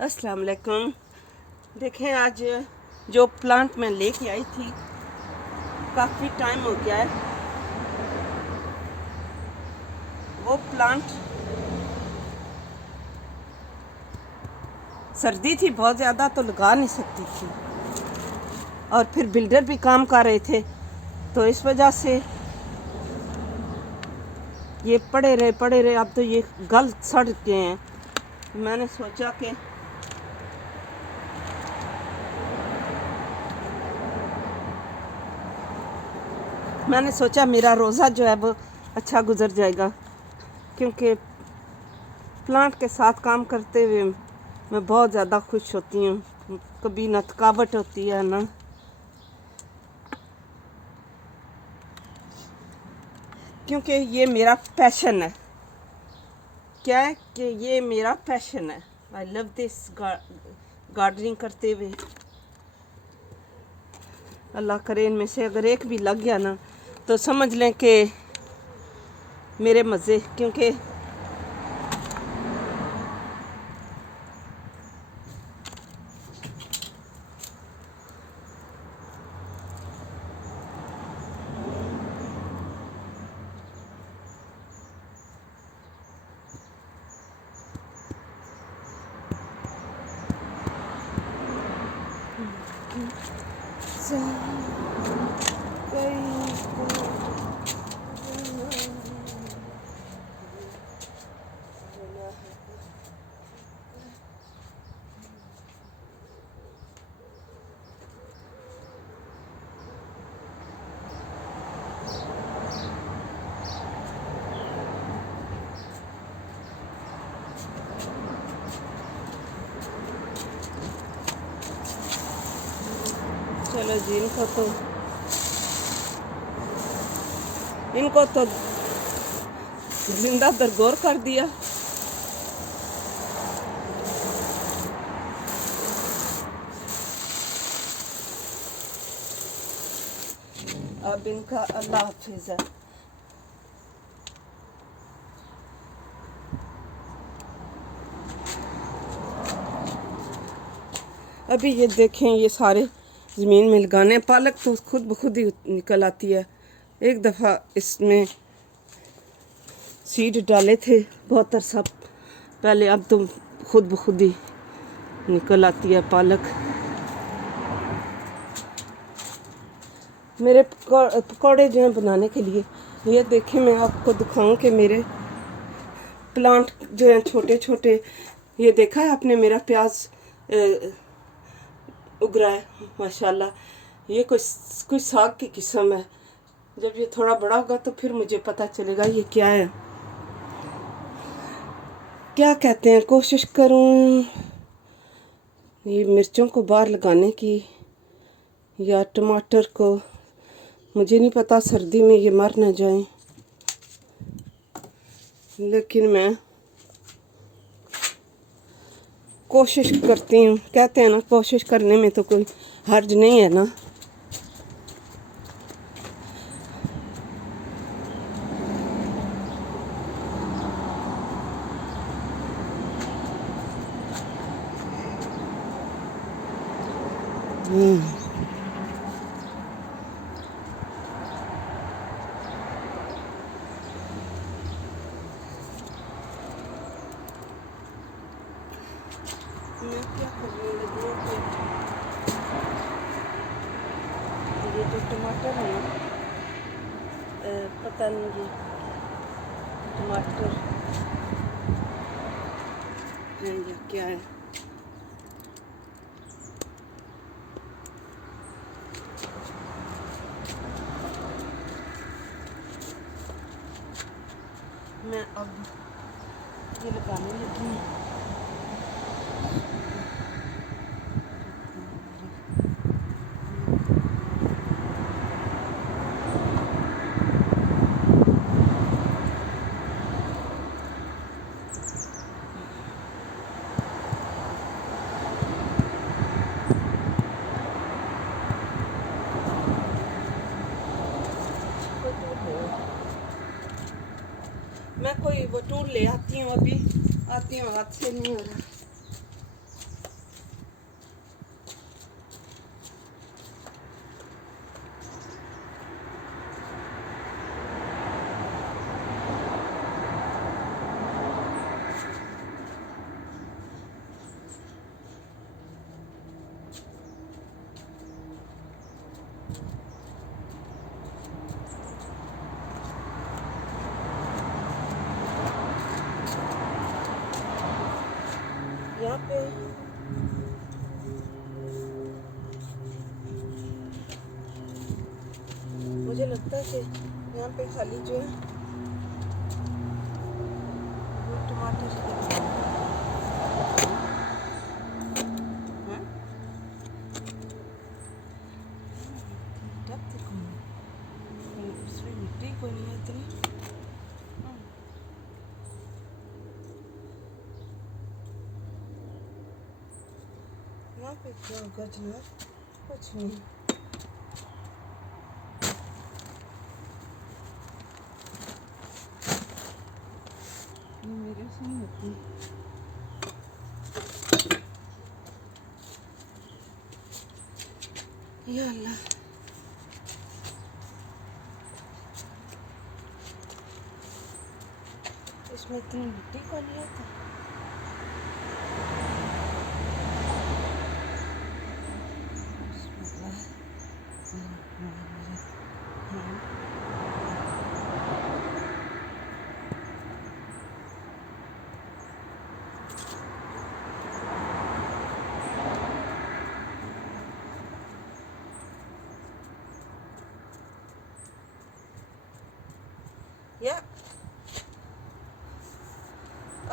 अस्सलाम वालेकुम। देखें, आज जो प्लांट मैं लेके आई थी काफ़ी टाइम हो गया है। वो प्लांट सर्दी थी बहुत ज़्यादा तो लगा नहीं सकती थी, और फिर बिल्डर भी काम कर रहे थे, तो इस वजह से ये पड़े रहे। अब तो ये गल सड़ गए हैं। मैंने सोचा कि मेरा रोज़ा जो है वो अच्छा गुजर जाएगा, क्योंकि प्लांट के साथ काम करते हुए मैं बहुत ज़्यादा खुश होती हूँ। कभी ना थकावट होती है ना, क्योंकि ये मेरा पैशन है। क्या है कि ये मेरा पैशन है। आई लव दिस गार्डनिंग करते हुए। अल्लाह करे इनमें से अगर एक भी लग गया ना तो समझ लें कि मेरे मज़े, क्योंकि चलो जी, इनको तो जिंदा दरगोर कर दिया। अब इनका अल्लाह हाफिज़ है। अभी ये देखें, ये सारे ज़मीन में लगाने। पालक तो खुद ब खुद ही निकल आती है। एक दफ़ा इसमें सीड डाले थे बहुत अरसा पहले, अब तो खुद ब खुद ही निकल आती है पालक। मेरे पकौड़े जो हैं बनाने के लिए, ये देखें, मैं आपको दिखाऊं कि मेरे प्लांट जो हैं छोटे छोटे। ये देखा है आपने मेरा प्याज उग रहा है माशाल्लाह। ये कोई साग की किस्म है। जब ये थोड़ा बड़ा होगा तो फिर मुझे पता चलेगा ये क्या है। क्या कहते हैं, कोशिश करूं ये मिर्चों को बाहर लगाने की या टमाटर को। मुझे नहीं पता सर्दी में ये मर ना जाए, लेकिन मैं कोशिश करती हूँ। कहते हैं ना, कोशिश करने में तो कोई हर्ज नहीं है ना। मैं क्या करने लगी हूँ कि ये जो टमाटर है ना, पता नहीं ये टमाटर है या क्या है। मैं अब ये लगाने लगी हूँ। मैं कोई वो टूल ले आती हूँ, अभी आती हूँ, हाथ से नहीं हो रहा। यहाँ पे मुझे लगता है कि यहाँ पे खाली जो है वो टमाटर उसमें मिट्टी को नहीं है इतनी। यहाँ पे क्या होगा जनाब, कुछ नहीं। ये मेरे से नहीं होती। या अल्लाह, इसमें इतनी मिट्टी को नहीं आता। या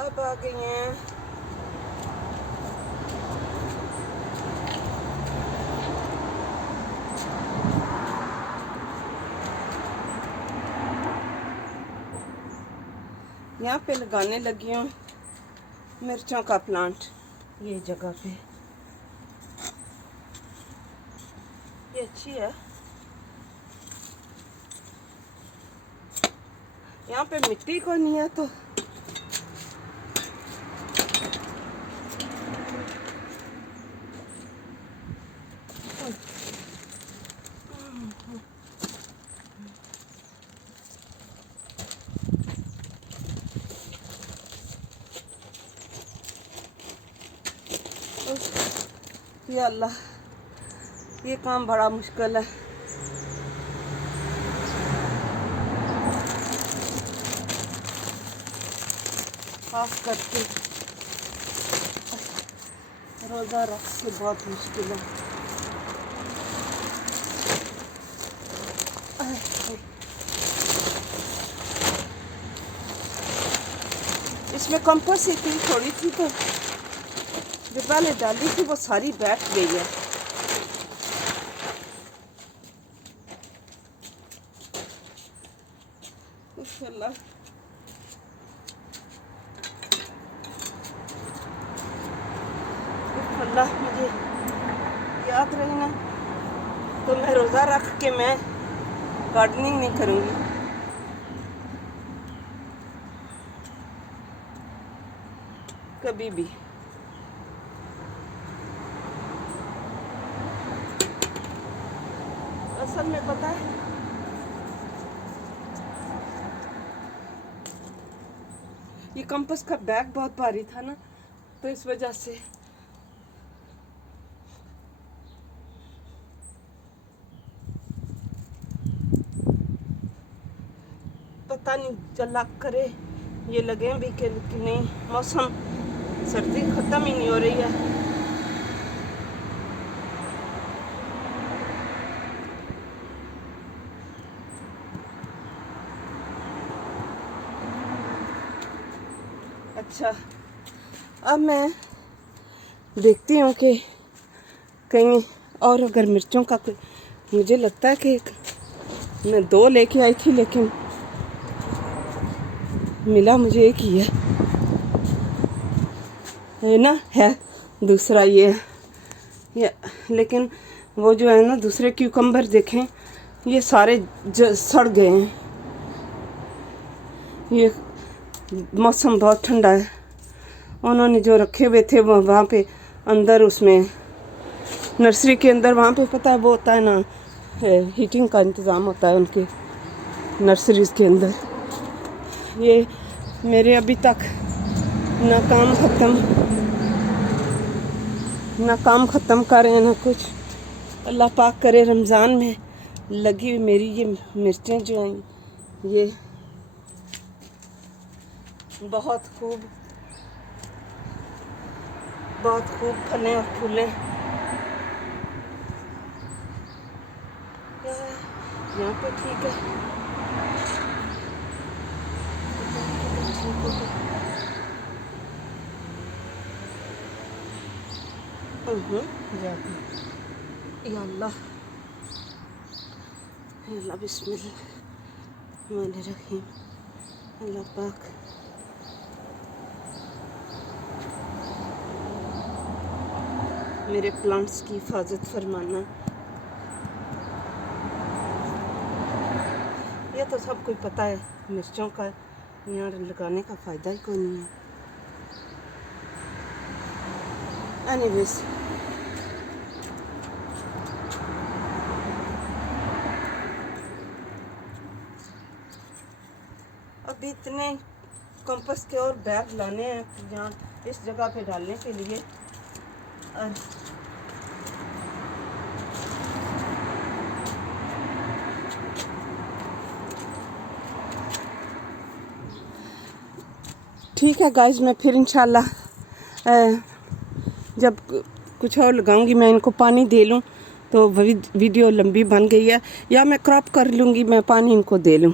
अब आ गई हैं यहाँ पे लगाने लगी हूँ मिर्चों का प्लांट। ये जगह पे ये अच्छी है। यहाँ पे मिट्टी को नहीं है तो या अल्लाह, ये काम बड़ा मुश्किल है। खास करके रोज़ा रख के बहुत मुश्किल है। इसमें कंपोस्ट इतनी थोड़ी थी तो जो पहले डाली थी वो सारी बैठ गई है। इंशाल्लाह अल्लाह मुझे याद रही ना तो मैं रोज़ा रख के मैं गार्डनिंग नहीं करूँगी। कभी भी। असल में पता है ये कंपोस्ट का बैग बहुत भारी था ना तो इस वजह से पता नहीं, अल्लाह करे ये लगे भी कि नहीं। मौसम सर्दी ख़त्म ही नहीं हो रही है। अच्छा, अब मैं देखती हूँ कि कहीं और अगर मिर्चों का मुझे लगता है कि मैं 2 लेके आई थी लेकिन मिला मुझे एक ही है ना, है दूसरा ये लेकिन वो जो है ना दूसरे क्यूकम्बर देखें ये सारे सड़ गए हैं। ये मौसम बहुत ठंडा है। उन्होंने जो रखे हुए थे वो वहाँ पे अंदर उसमें नर्सरी के अंदर वहाँ पे पता है वो होता है ना हीटिंग का इंतज़ाम होता है उनके नर्सरीज़ के अंदर। ये मेरे अभी तक ना काम ख़त्म कर रहे हैं ना कुछ। अल्लाह पाक करे रमज़ान में लगी हुई मेरी ये मिर्चें जो हैं ये बहुत खूब बहुत खूब फलें और फूलें। यहाँ पे ठीक है। या अल्लाह, अल्लाह बिस्मिल्लाहिर्रहमानिर्रहीम। अल्लाह पाक मेरे प्लांट्स की हिफाजत फरमाना। ये तो सबको पता है, मिर्चों का यहाँ लगाने का फ़ायदा ही कोई नहीं है। एनीवेज, अभी इतने कंपास के और बैग लाने हैं यहाँ इस जगह पे डालने के लिए। ठीक है गाइस, मैं फिर इंशाल्लाह जब कुछ और लगाऊंगी मैं इनको पानी दे लूँ तो वीडियो लंबी बन गई है, या मैं क्रॉप कर लूँगी, मैं पानी इनको दे लूँ।